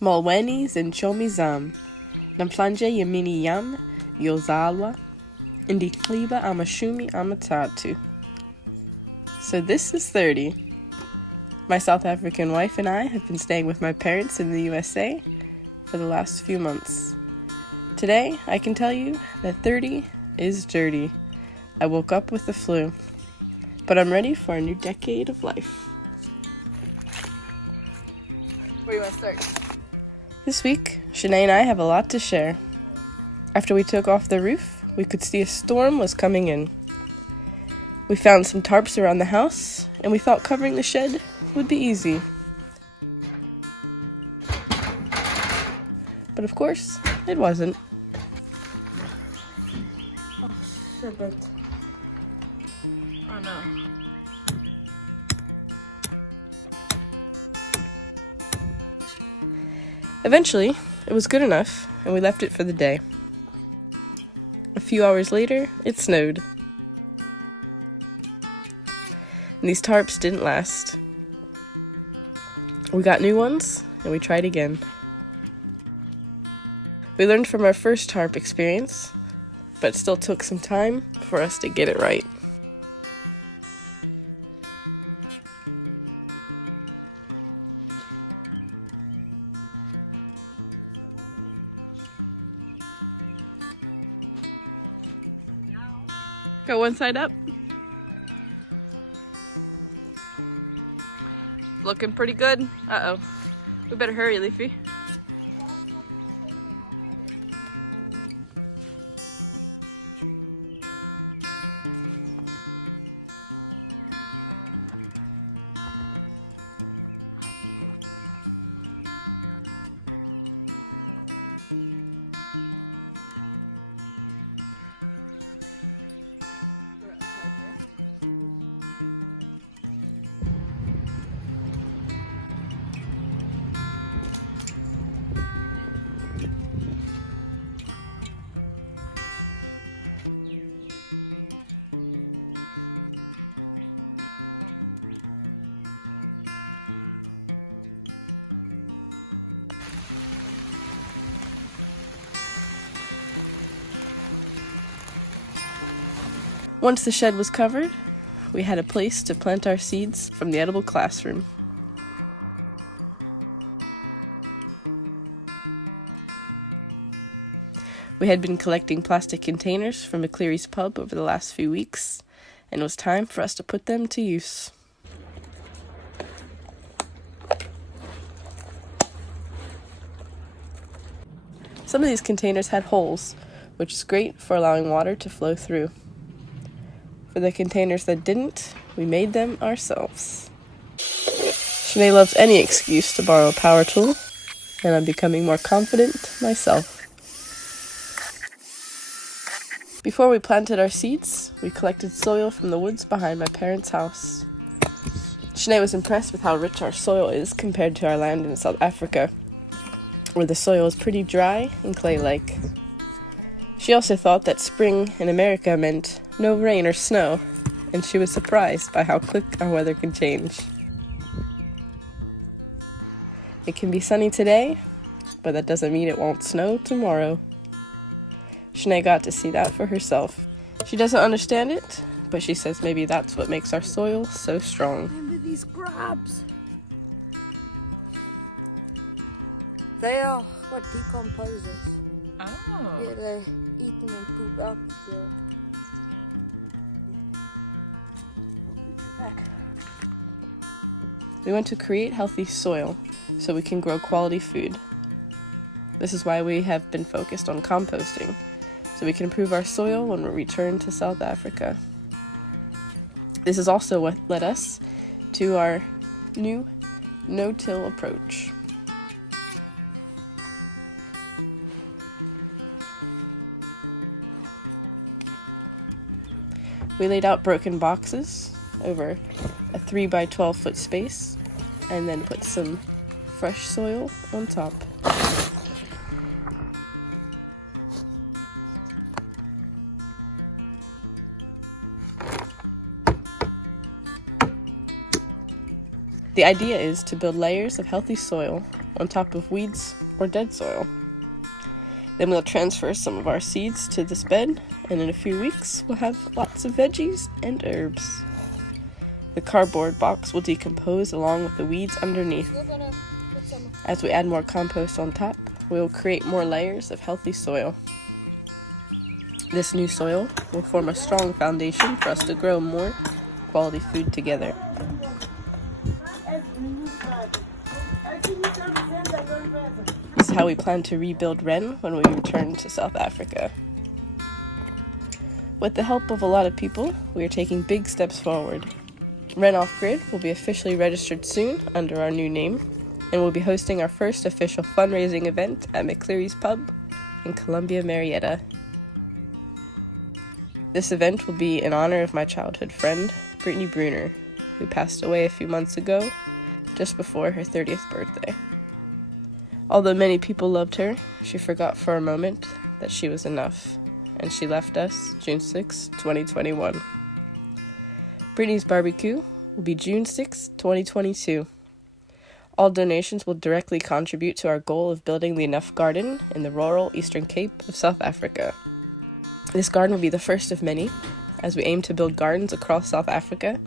Molweni zinchomi zam, namflanje yamini yam, yozalwa, indi kliba amashumi amatatu. So this is 30. My South African wife and I have been staying with my parents in the USA for the last few months. Today, I can tell you that 30 is dirty. I woke up with the flu, but I'm ready for a new decade of life. Where do you want to start? This week, Shanae and I have a lot to share. After we took off the roof, we could see a storm was coming in. We found some tarps around the house, and we thought covering the shed would be easy. But of course, it wasn't. Oh, shit. Oh no. Eventually, it was good enough, and we left it for the day. A few hours later, it snowed. And these tarps didn't last. We got new ones, and we tried again. We learned from our first tarp experience, but it still took some time for us to get it right. Go one side up. Looking pretty good. Uh-oh. We better hurry, Leafy. Once the shed was covered, we had a place to plant our seeds from the edible classroom. We had been collecting plastic containers from McCleary's pub over the last few weeks, and it was time for us to put them to use. Some of these containers had holes, which is great for allowing water to flow through. For the containers that didn't, we made them ourselves. Shanae loves any excuse to borrow a power tool, and I'm becoming more confident myself. Before we planted our seeds, we collected soil from the woods behind my parents' house. Shanae was impressed with how rich our soil is compared to our land in South Africa, where the soil is pretty dry and clay-like. She also thought that spring in America meant no rain or snow, and she was surprised by how quick our weather can change. It can be sunny today, but that doesn't mean it won't snow tomorrow. Shanae got to see that for herself. She doesn't understand it, but she says maybe that's what makes our soil so strong. Remember these crabs? They are what decomposes. Oh. Yeah, they eat them and poop out. Yeah. We want to create healthy soil so we can grow quality food. This is why we have been focused on composting, so we can improve our soil when we return to South Africa. This is also what led us to our new no-till approach. We laid out broken boxes over a 3 by 12 foot space and then put some fresh soil on top. The idea is to build layers of healthy soil on top of weeds or dead soil. Then we'll transfer some of our seeds to this bed, and in a few weeks we'll have lots of veggies and herbs. The cardboard box will decompose along with the weeds underneath. You're gonna put some. As we add more compost on top, we will create more layers of healthy soil. This new soil will form a strong foundation for us to grow more quality food together. This is how we plan to rebuild REN when we return to South Africa. With the help of a lot of people, we are taking big steps forward. REN Off-Grid will be officially registered soon under our new name, and we'll be hosting our first official fundraising event at McCleary's Pub in Columbia, Marietta. This event will be in honor of my childhood friend, Brittany Brunner, who passed away a few months ago, just before her 30th birthday. Although many people loved her, she forgot for a moment that she was enough, and she left us June 6, 2021. Brittany's barbecue will be June 6, 2022. All donations will directly contribute to our goal of building the Enough Garden in the rural Eastern Cape of South Africa. This garden will be the first of many, as we aim to build gardens across South Africa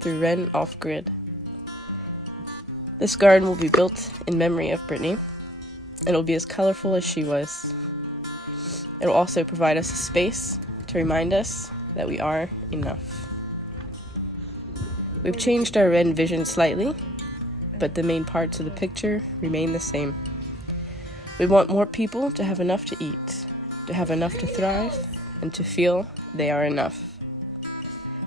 through REN Off-Grid. This garden will be built in memory of Brittany, and it will be as colorful as she was. It will also provide us a space to remind us that we are enough. We've changed our REN vision slightly, but the main parts of the picture remain the same. We want more people to have enough to eat, to have enough to thrive, and to feel they are enough.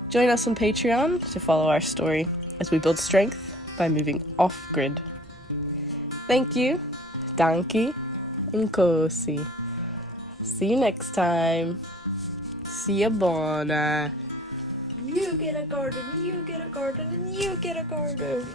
Join us on Patreon to follow our story as we build strength by moving off-grid. Thank you, dankie, and kosi. See you next time. Siyabona. You get a garden, you get a garden, and you get a garden.